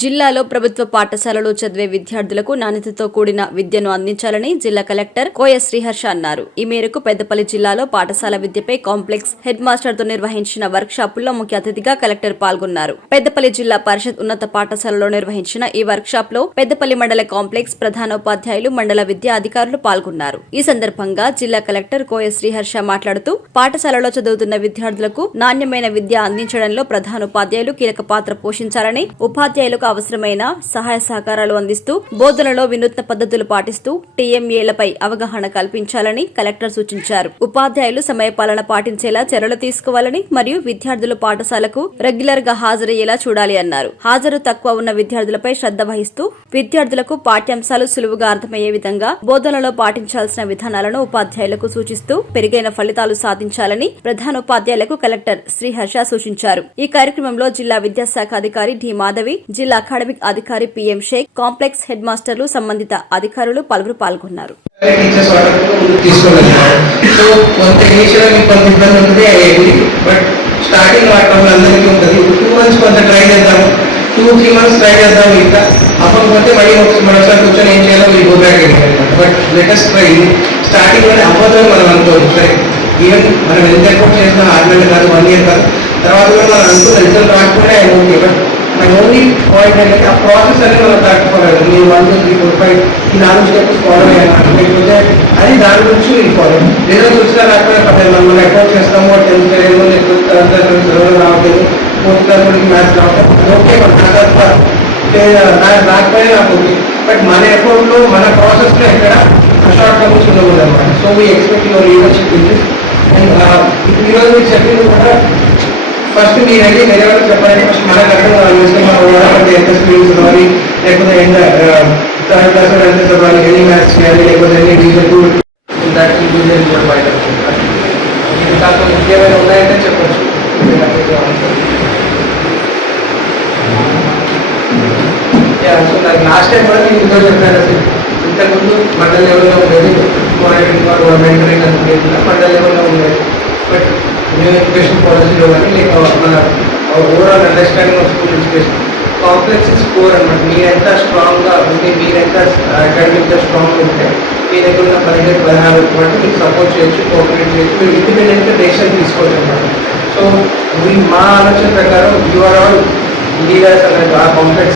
జిల్లాలో ప్రభుత్వ పాఠశాలలో చదివే విద్యార్థులకు నాణ్యతతో కూడిన విద్యను అందించాలని జిల్లా కలెక్టర్ కోయ శ్రీహర్ష అన్నారు. ఈ మేరకు పెద్దపల్లి జిల్లాలో పాఠశాల విద్యపై కాంప్లెక్స్ హెడ్ మాస్టర్ తో నిర్వహించిన వర్క్ షాపుల్లో ముఖ్య అతిథిగా కలెక్టర్ పాల్గొన్నారు. పెద్దపల్లి జిల్లా పరిషత్ ఉన్నత పాఠశాలలో నిర్వహించిన ఈ వర్క్ షాప్ లో పెద్దపల్లి మండల కాంప్లెక్స్ ప్రధానోపాధ్యాయులు, మండల విద్యా అధికారులు పాల్గొన్నారు. ఈ సందర్భంగా జిల్లా కలెక్టర్ కోయ శ్రీహర్ష మాట్లాడుతూ పాఠశాలలో చదువుతున్న విద్యార్థులకు నాణ్యమైన విద్య అందించడంలో ప్రధానోపాధ్యాయులు కీలక పాత్ర పోషించాలని, ఉపాధ్యాయులు అవసరమైన సహాయ సహకారాలు అందిస్తూ బోధనలో వినూత్న పద్ధతులు పాటిస్తూ టీఎంఏలపై అవగాహన కల్పించాలని కలెక్టర్ సూచించారు. ఉపాధ్యాయులు సమయపాలన పాటించేలా చర్యలు తీసుకోవాలని మరియు విద్యార్థులు పాఠశాలకు రెగ్యులర్ గా హాజరయ్యేలా చూడాలి అన్నారు. హాజరు తక్కువ ఉన్న విద్యార్థులపై శ్రద్ధ వహిస్తూ విద్యార్థులకు పాఠ్యాంశాలు సులువుగా అర్థమయ్యే విధంగా బోధనలో పాటించాల్సిన విధానాలను ఉపాధ్యాయులకు సూచిస్తూ పెరిగైన ఫలితాలు సాధించాలని ప్రధానోపాధ్యాయులకు కలెక్టర్ శ్రీహర్ష సూచించారు. ఈ కార్యక్రమంలో జిల్లా విద్యాశాఖ అధికారి డి మాధవి, జిల్లా అకాడమిక్ అధికారి పిఎం షేక్, కాంప్లెక్స్ హెడ్ మాస్టర్లు, సంబంధిత అధికారులు పలువురు పాల్గొన్నారు. ఈవెన్ మనం ఎంత ఎఫర్ట్ చేసినా 6 నెలలు కాదు, 1 ఇయర్ కాదు, తర్వాత కూడా మనం అనుకున్న రిజల్ట్ రాకపోయినా ఓకే. బట్ మన ఓన్లీ పాయింట్ ఏంటంటే ఆ ప్రాసెస్ అనేది మనం తట్టుకోలేదు. మీరు 1, 2, 3, 4, 5 ఈ 4 స్టెప్స్ ఫాలో అయ్యాలి. లేకపోతే అది దాని గురించి మీరు ఫాలో రిజల్ట్ వచ్చినా రాకపోయినా పర్లేదు, మనం ఎఫర్ట్ చేస్తాము. 10th రావట్లేదు, 4th క్లాస్ వరకు మ్యాథ్స్ రావట్లేదు, ఓకే. మన రాకపోయినా నాకు ఓకే. బట్ మన ఎఫర్ట్లో మన ప్రాసెస్లో ఎక్కడ షార్ట్ కమింగ్స్ ఉండకూడదు అనమాట. So we expect your leadership in this. And ఈరోజు మీరు చెప్పింది కూడా ఫస్ట్ మీరు వెళ్ళి వేరే వాళ్ళకి చెప్పాలంటే ఫస్ట్ మనకు అర్థం కావాలి. మనం ఓడాలంటే ఎంత స్పీడ్స్ చదవాలి, లేకపోతే ఎంత థర్డ్ క్లాస్ ఎంత చదవాలి, ఎన్ని మ్యాథ్స్ చేయాలి, లేకపోతే ఎన్ని డీజల్ టూ దాట్ ఇది కాకుండా ఇంకేమైనా ఉన్నాయంటే చెప్పచ్చు. సో నాకు లాస్ట్ టైం కూడా నేను ఇంట్లో చెప్పాను. అసలు ఇంతకుముందు మండల లెవెల్లో ఉండేది, మెంటరింగ్ అనుకుంటున్నా మండల లెవెల్లో ఉండేది. బట్ న్యూ ఎడ్యుకేషన్ పాలసీలో కానీ లేక మన overall understanding of school education complex is core అనమాట. మీరెంత స్ట్రాంగ్గా ఉంటే, మీరెంత అకాడమిక్గా స్ట్రాంగ్ ఉంటే మీ దగ్గర ఉన్న 17-16 పాటు మీకు సపోర్ట్ చేయొచ్చు, కోఆపరేట్ చేయొచ్చు, మీరు ఇండిపెండెంట్గా డెసిషన్ తీసుకోవచ్చు అనమాట. సో మా ఆలోచన ప్రకారం యు ఆర్ ఆల్ లీడర్స్ అనేది ఆ కాంప్లెక్స్